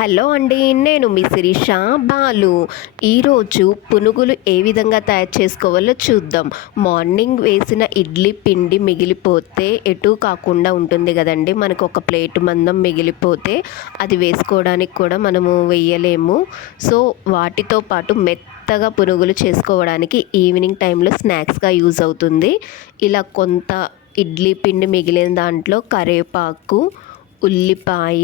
Hello అండి, నేను మీ శిరీష బాలు. ఈరోజు పునుగులు ఏ విధంగా తయారు చేసుకోవాలో చూద్దాం. మార్నింగ్ వేసిన ఇడ్లీ పిండి మిగిలిపోతే ఎటు కాకుండా ఉంటుంది కదండి. మనకు ఒక ప్లేట్ మందం మిగిలిపోతే అది వేసుకోవడానికి కూడా మనము వేయలేము. సో వాటితో పాటు మెత్తగా పునుగులు చేసుకోవడానికి ఈవినింగ్ టైంలో స్నాక్స్గా యూజ్ అవుతుంది. ఇలా కొంత ఇడ్లీ పిండి మిగిలిన దాంట్లో కరివేపాకు, ఉల్లిపాయ,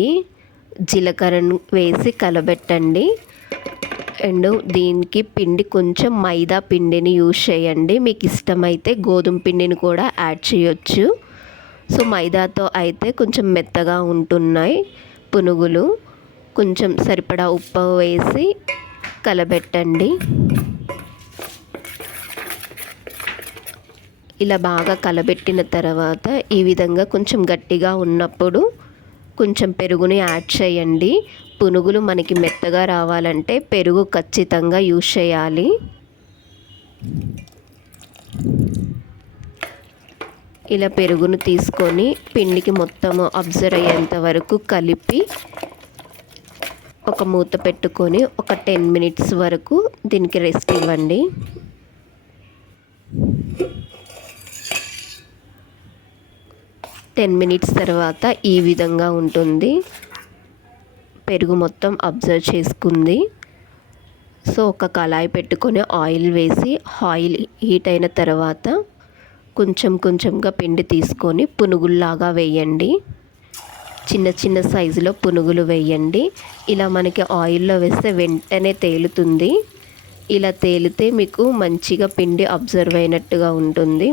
జీలకర్రను వేసి కలబెట్టండి. అండ్ దీనికి పిండి కొంచెం మైదా పిండిని యూజ్ చేయండి. మీకు ఇష్టమైతే గోధుమ పిండిని కూడా యాడ్ చేయొచ్చు. సో మైదాతో అయితే కొంచెం మెత్తగా ఉంటున్నాయి పునుగులు. కొంచెం సరిపడా ఉప్పు వేసి కలబెట్టండి. ఇలా బాగా కలబెట్టిన తర్వాత ఈ విధంగా కొంచెం గట్టిగా ఉన్నప్పుడు కొంచెం పెరుగుని యాడ్ చేయండి. పునుగులు మనకి మెత్తగా రావాలంటే పెరుగు ఖచ్చితంగా యూజ్ చేయాలి. ఇలా పెరుగును తీసుకొని పిండికి మొత్తం అబ్జర్వ్ అయ్యేంత వరకు కలిపి ఒక మూత పెట్టుకొని ఒక 10 మినిట్స్ వరకు దీనికి రెస్ట్ ఇవ్వండి. 10 మినిట్స్ తర్వాత ఈ విధంగా ఉంటుంది. పెరుగు మొత్తం అబ్జర్వ్ చేసుకుంది. సో ఒక కళాయి పెట్టుకొని ఆయిల్ వేసి ఆయిల్ హీట్ అయిన తర్వాత కొంచెం కొంచెంగా పిండి తీసుకొని పునుగుల్లాగా వేయండి. చిన్న చిన్న సైజులో పునుగులు వేయండి. ఇలా మనకి ఆయిల్లో వేస్తే వెంటనే తేలుతుంది. ఇలా తేలితే మీకు మంచిగా పిండి అబ్జర్వ్ అయినట్టుగా ఉంటుంది.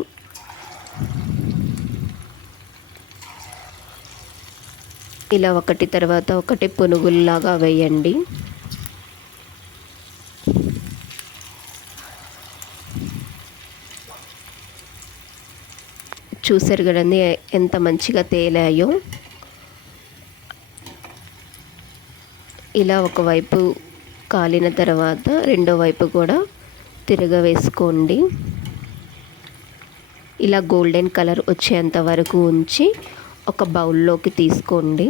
ఇలా ఒకటి తర్వాత ఒకటి పునుగుల్లాగా వేయండి. చూసారు కదండి ఎంత మంచిగా తేలాయో. ఇలా ఒకవైపు కాలిన తర్వాత రెండో వైపు కూడా తిరగవేసుకోండి. ఇలా గోల్డెన్ కలర్ వచ్చేంత వరకు ఉంచి ఒక బౌల్లోకి తీసుకోండి.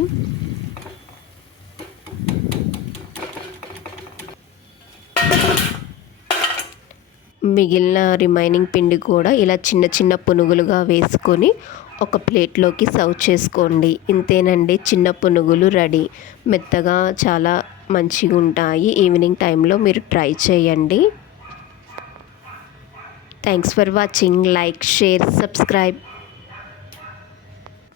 మిగిలిన రిమైనింగ్ పిండి కూడా ఇలా చిన్న చిన్న పునుగులుగా వేసుకొని ఒక ప్లేట్లోకి సర్వ్ చేసుకోండి. ఇంతేనండి, చిన్న పునుగులు రెడీ. మెత్తగా చాలా మంచిగా ఉంటాయి. ఈవినింగ్ టైంలో మీరు ట్రై చేయండి. Thanks for watching. Like, share, subscribe.